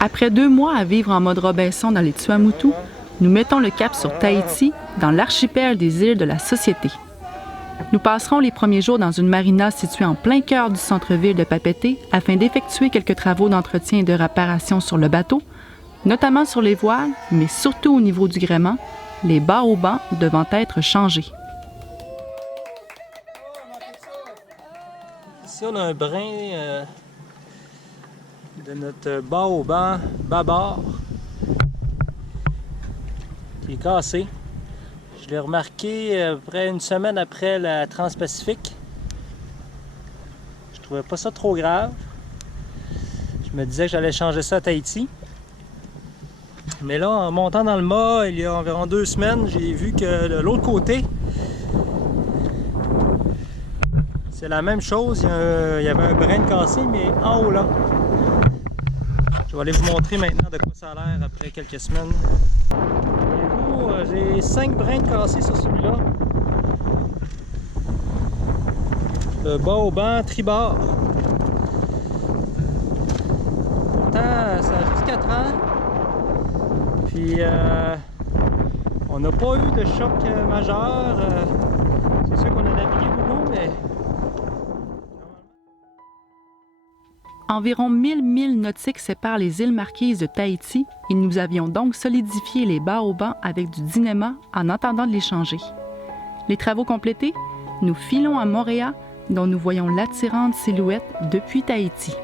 Après 2 mois à vivre en mode Robinson dans les Tuamotu, nous mettons le cap sur Tahiti, dans l'archipel des îles de la Société. Nous passerons les premiers jours dans une marina située en plein cœur du centre-ville de Papeete afin d'effectuer quelques travaux d'entretien et de réparation sur le bateau, notamment sur les voiles, mais surtout au niveau du gréement, les barres au banc devant être changés. Ici, on a un brin de notre bar au banc bâbord qui est cassé. Je l'ai remarqué à peu près une semaine après la Transpacifique. Je trouvais pas ça trop grave. Je me disais que j'allais changer ça à Tahiti. Mais là, en montant dans le mât, il y a environ 2 semaines, j'ai vu que de l'autre côté, c'est la même chose. Il y avait un brin de cassé, mais en haut là. Je vais aller vous montrer maintenant de quoi ça a l'air après quelques semaines. J'ai 5 brins de cassé sur celui-là. Le bas au banc tribord. Pourtant, ça a juste 4 ans. Puis, on n'a pas eu de choc majeur. C'est sûr qu'on a navigué beaucoup, mais... Environ 1000 milles nautiques séparent les îles Marquises de Tahiti et nous avions donc solidifié les barres au banc avec du dynama en attendant de les changer. Les travaux complétés, nous filons à Moorea, dont nous voyons l'attirante silhouette depuis Tahiti.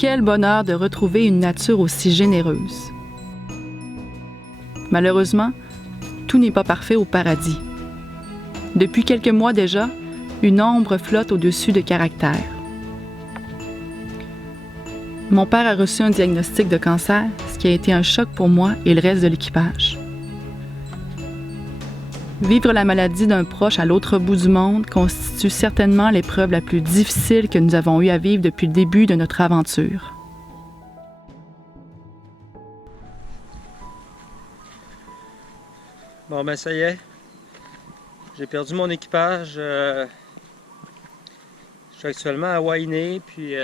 Quel bonheur de retrouver une nature aussi généreuse. Malheureusement, tout n'est pas parfait au paradis. Depuis quelques mois déjà, une ombre flotte au-dessus de Caractère. Mon père a reçu un diagnostic de cancer, ce qui a été un choc pour moi et le reste de l'équipage. Vivre la maladie d'un proche à l'autre bout du monde constitue certainement l'épreuve la plus difficile que nous avons eu à vivre depuis le début de notre aventure. Bon ben ça y est, j'ai perdu mon équipage. Je suis actuellement à Wainé, puis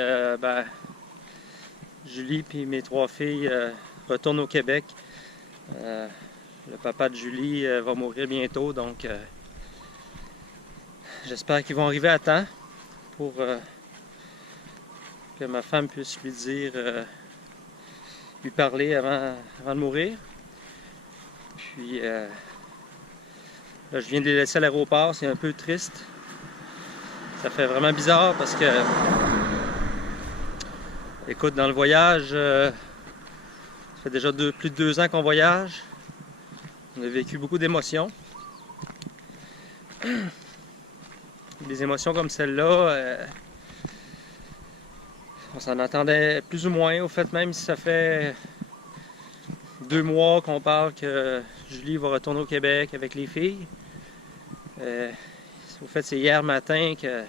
Julie et mes 3 filles retournent au Québec. Le papa de Julie va mourir bientôt, donc j'espère qu'ils vont arriver à temps pour que ma femme puisse lui dire, lui parler avant de mourir. Puis là, je viens de les laisser à l'aéroport, c'est un peu triste. Ça fait vraiment bizarre parce que, écoute, dans le voyage, ça fait déjà plus de 2 ans qu'on voyage. On a vécu beaucoup d'émotions. Des émotions comme celle-là, on s'en attendait plus ou moins. Au fait, même si ça fait 2 mois qu'on parle que Julie va retourner au Québec avec les filles. Au fait, c'est hier matin que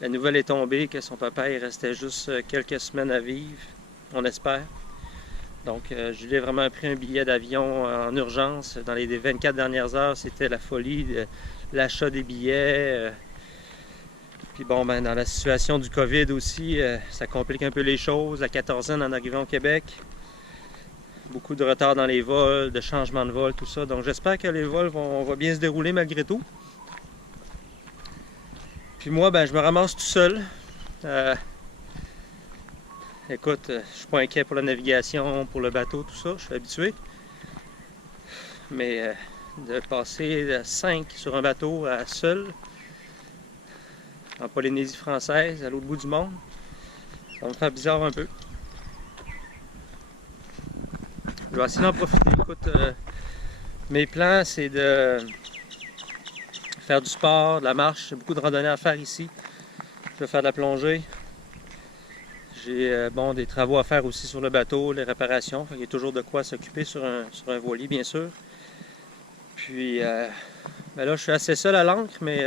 La nouvelle est tombée que son papa il restait juste quelques semaines à vivre, on espère. Donc Julie a vraiment pris un billet d'avion en urgence. Dans les 24 dernières heures, c'était la folie, l'achat des billets. Puis bon, ben, dans la situation du COVID aussi, ça complique un peu les choses. La quatorzaine en arrivant au Québec. Beaucoup de retard dans les vols, de changements de vol, tout ça. Donc j'espère que les vols vont bien se dérouler malgré tout. Puis moi, ben, je me ramasse tout seul. Écoute, je suis pas inquiet pour la navigation, pour le bateau, tout ça, je suis habitué. Mais de passer de 5 sur un bateau à seul, en Polynésie française, à l'autre bout du monde, ça me fait bizarre un peu. Je vais essayer d'en profiter. Écoute, mes plans, c'est de faire du sport, de la marche. J'ai beaucoup de randonnées à faire ici. Je vais faire de la plongée. J'ai bon, des travaux à faire aussi sur le bateau, les réparations. Il y a toujours de quoi s'occuper sur un voilier, bien sûr. Puis ben là, je suis assez seul à l'ancre, mais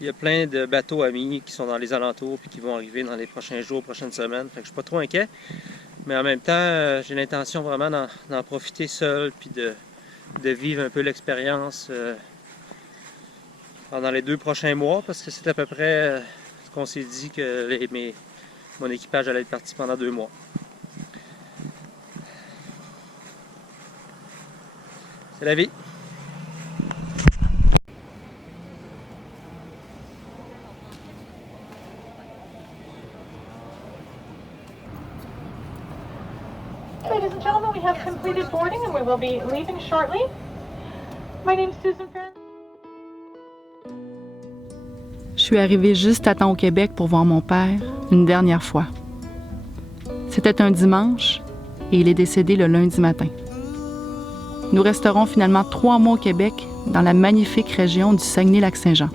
il y a plein de bateaux amis qui sont dans les alentours et qui vont arriver dans les prochains jours, prochaines semaines. Fait que je suis pas trop inquiet. Mais en même temps, j'ai l'intention vraiment d'en profiter seul puis de vivre un peu l'expérience pendant les 2 prochains mois parce que c'est à peu près ce qu'on s'est dit que mon équipage allait être parti pendant 2 mois. C'est la vie. Ladies and gentlemen, we have completed boarding and we will be leaving shortly. My name is Susan Farron. Je suis arrivée juste à temps au Québec pour voir mon père une dernière fois. C'était un dimanche et il est décédé le lundi matin. Nous resterons finalement 3 mois au Québec, dans la magnifique région du Saguenay-Lac-Saint-Jean.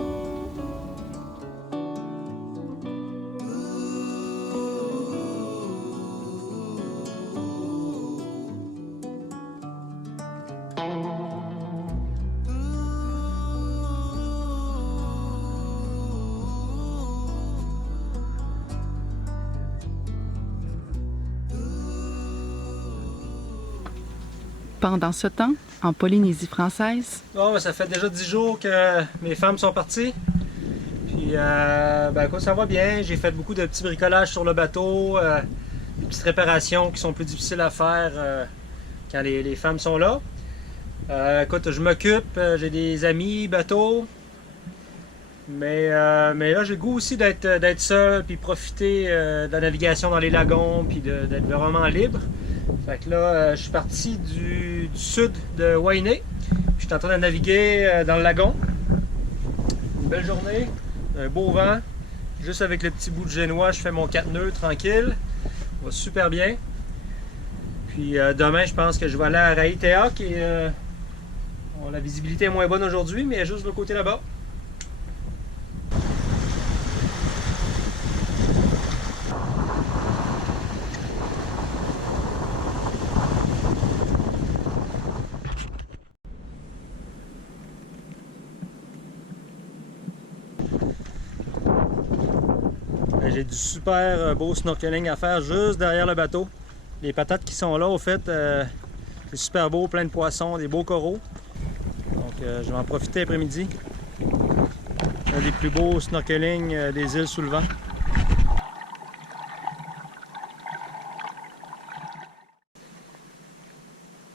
Pendant ce temps, en Polynésie française, Bon, ben, ça fait déjà 10 jours que mes femmes sont parties. Puis, ben, écoute, ça va bien. J'ai fait beaucoup de petits bricolages sur le bateau, des petites réparations qui sont plus difficiles à faire quand les femmes sont là. Écoute, je m'occupe, j'ai des amis bateaux. Mais là, j'ai le goût aussi d'être seul, puis profiter de la navigation dans les lagons, puis d'être vraiment libre. Fait que là, je suis parti du sud de Wainé. Je suis en train de naviguer dans le lagon. Une belle journée, un beau vent. Juste avec le petit bout de génois, je fais mon 4 nœuds tranquille. Ça va super bien. Puis demain, je pense que je vais aller à Raitea, qui est... bon, la visibilité est moins bonne aujourd'hui, mais juste de l'autre côté là-bas. J'ai du super beau snorkeling à faire juste derrière le bateau. Les patates qui sont là, au fait, c'est super beau, plein de poissons, des beaux coraux. Donc je vais en profiter après-midi. Un des plus beaux snorkeling des îles sous le vent.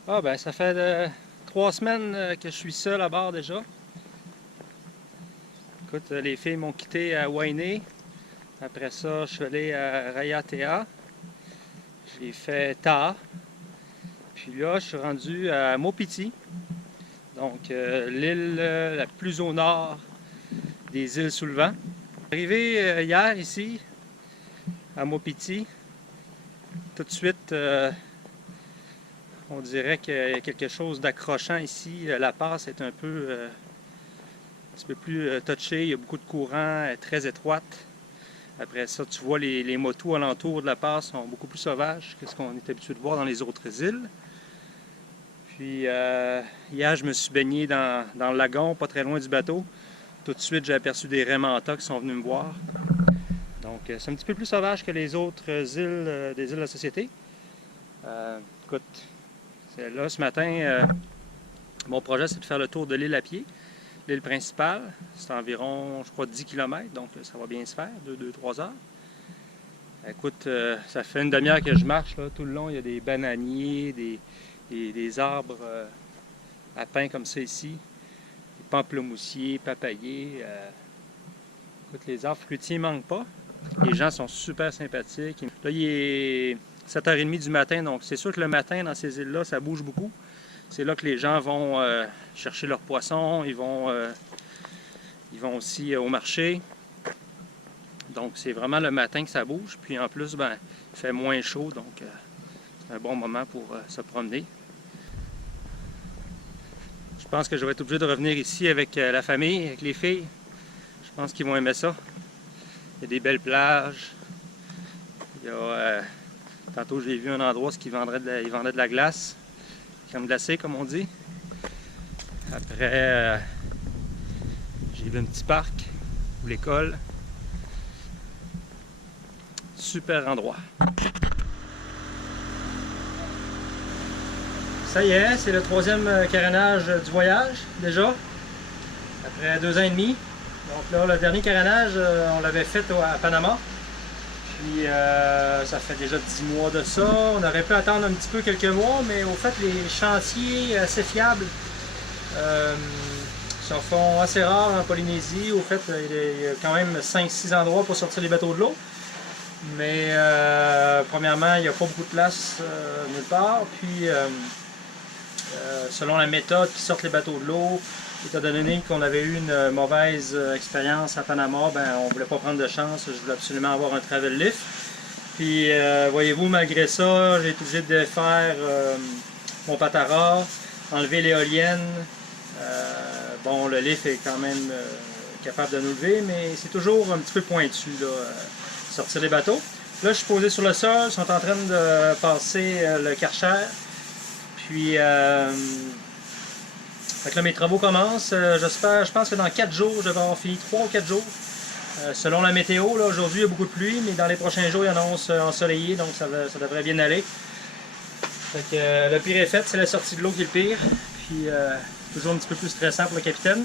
Ah ben ça fait 3 semaines que je suis seul à bord déjà. Écoute, les filles m'ont quitté à Wainé. Après ça, je suis allé à Raitea. J'ai fait Ta. Puis là, je suis rendu à Maupiti. Donc, l'île la plus au nord des îles sous le vent. Arrivé hier ici, à Maupiti, tout de suite, on dirait qu'il y a quelque chose d'accrochant ici. La passe est un petit peu plus touchée. Il y a beaucoup de courants, elle est très étroite. Après ça, tu vois les motos alentour de la passe sont beaucoup plus sauvages que ce qu'on est habitué de voir dans les autres îles. Puis hier, je me suis baigné dans le lagon, pas très loin du bateau. Tout de suite, j'ai aperçu des raimentas qui sont venus me voir. Donc c'est un petit peu plus sauvage que les autres îles des îles de la Société. Écoute, là ce matin, mon projet c'est de faire le tour de l'île à pied. L'île principale, c'est environ, je crois, 10 km, donc ça va bien se faire, 2-3 heures. Écoute, ça fait une demi-heure que je marche, là, tout le long, il y a des bananiers, des arbres à pin comme ça ici, des pamplemoussiers, papayers. Écoute, les arbres fruitiers ne manquent pas. Les gens sont super sympathiques. Là, il est 7h30 du matin, donc c'est sûr que le matin, dans ces îles-là, ça bouge beaucoup. C'est là que les gens vont chercher leurs poissons, ils vont aussi au marché. Donc c'est vraiment le matin que ça bouge. Puis en plus, ben, il fait moins chaud, donc c'est un bon moment pour se promener. Je pense que je vais être obligé de revenir ici avec la famille, avec les filles. Je pense qu'ils vont aimer ça. Il y a des belles plages. Il y a, tantôt j'ai vu un endroit où ils vendaient de la glace. Crème glacée, comme on dit. Après, j'ai vu un petit parc ou l'école. Super endroit. Ça y est, c'est le 3e carénage du voyage, déjà. Après 2 ans et demi. Donc là, le dernier carénage, on l'avait fait à Panama. Puis ça fait déjà 10 mois de ça. On aurait pu attendre un petit peu quelques mois, mais au fait, les chantiers assez fiables se font assez rares en Polynésie. Au fait, il y a quand même 5-6 endroits pour sortir les bateaux de l'eau. Mais premièrement, il n'y a pas beaucoup de place nulle part. Puis selon la méthode qui sortent les bateaux de l'eau, étant donné qu'on avait eu une mauvaise expérience à Panama, ben, on ne voulait pas prendre de chance, je voulais absolument avoir un travel lift. Puis voyez-vous, malgré ça, j'ai été obligé de défaire mon patara, enlever l'éolienne. Bon, le lift est quand même capable de nous lever, mais c'est toujours un petit peu pointu, là, sortir les bateaux. Là, je suis posé sur le sol, ils sont en train de passer le Karcher. Puis fait que là, mes travaux commencent. Je pense que dans 4 jours, je vais avoir fini 3 ou 4 jours. Selon la météo, là, aujourd'hui, il y a beaucoup de pluie, mais dans les prochains jours, il annonce ensoleillé, donc ça devrait bien aller. Fait que le pire est fait, c'est la sortie de l'eau qui est le pire. Puis toujours un petit peu plus stressant pour le capitaine.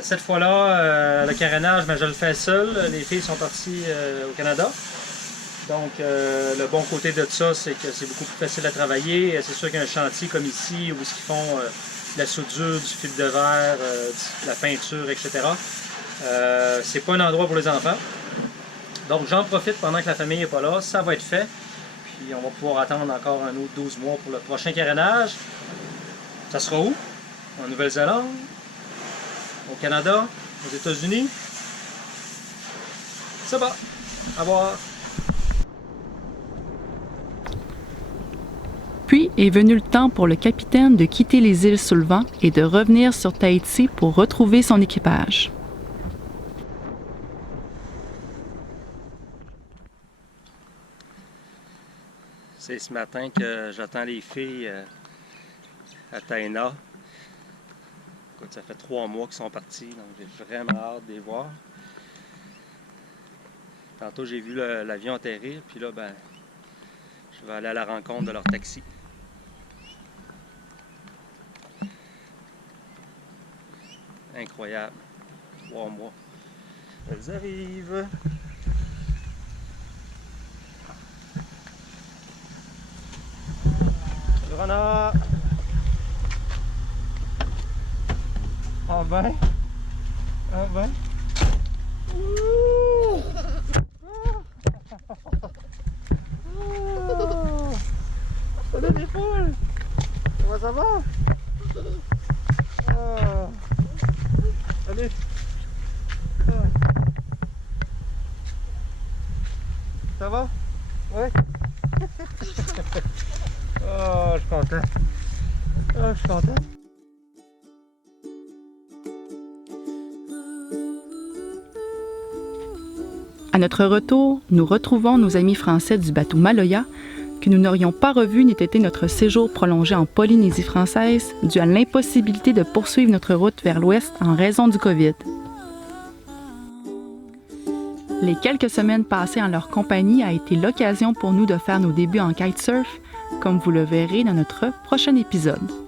Cette fois-là, le carénage, ben, je le fais seul. Les filles sont parties au Canada. Donc, le bon côté de ça, c'est que c'est beaucoup plus facile à travailler. C'est sûr qu'un chantier comme ici, où ils font de la soudure, du fil de verre, de la peinture, etc., c'est pas un endroit pour les enfants. Donc, j'en profite pendant que la famille n'est pas là. Ça va être fait. Puis, on va pouvoir attendre encore un autre 12 mois pour le prochain carénage. Ça sera où? En Nouvelle-Zélande? Au Canada? Aux États-Unis? Ça va. À voir. Puis est venu le temps pour le capitaine de quitter les îles sous le vent et de revenir sur Tahiti pour retrouver son équipage. C'est ce matin que j'attends les filles à Taina. Écoute, ça fait 3 mois qu'ils sont partis, donc j'ai vraiment hâte de les voir. Tantôt, j'ai vu l'avion atterrir, puis là, ben, je vais aller à la rencontre de leur taxi. Incroyable. 3 mois. Elles arrivent. Salut Rana! Ah ben? Ah ben? Ouh! Salut les poules! Comment ça va? Oh. Allez! Ah. Ça va? Ouais? Oh, je suis content! Oh, je suis content! À notre retour, nous retrouvons nos amis français du bateau Maloya, que nous n'aurions pas revu n'ait été notre séjour prolongé en Polynésie française dû à l'impossibilité de poursuivre notre route vers l'ouest en raison du COVID. Les quelques semaines passées en leur compagnie a été l'occasion pour nous de faire nos débuts en kitesurf, comme vous le verrez dans notre prochain épisode.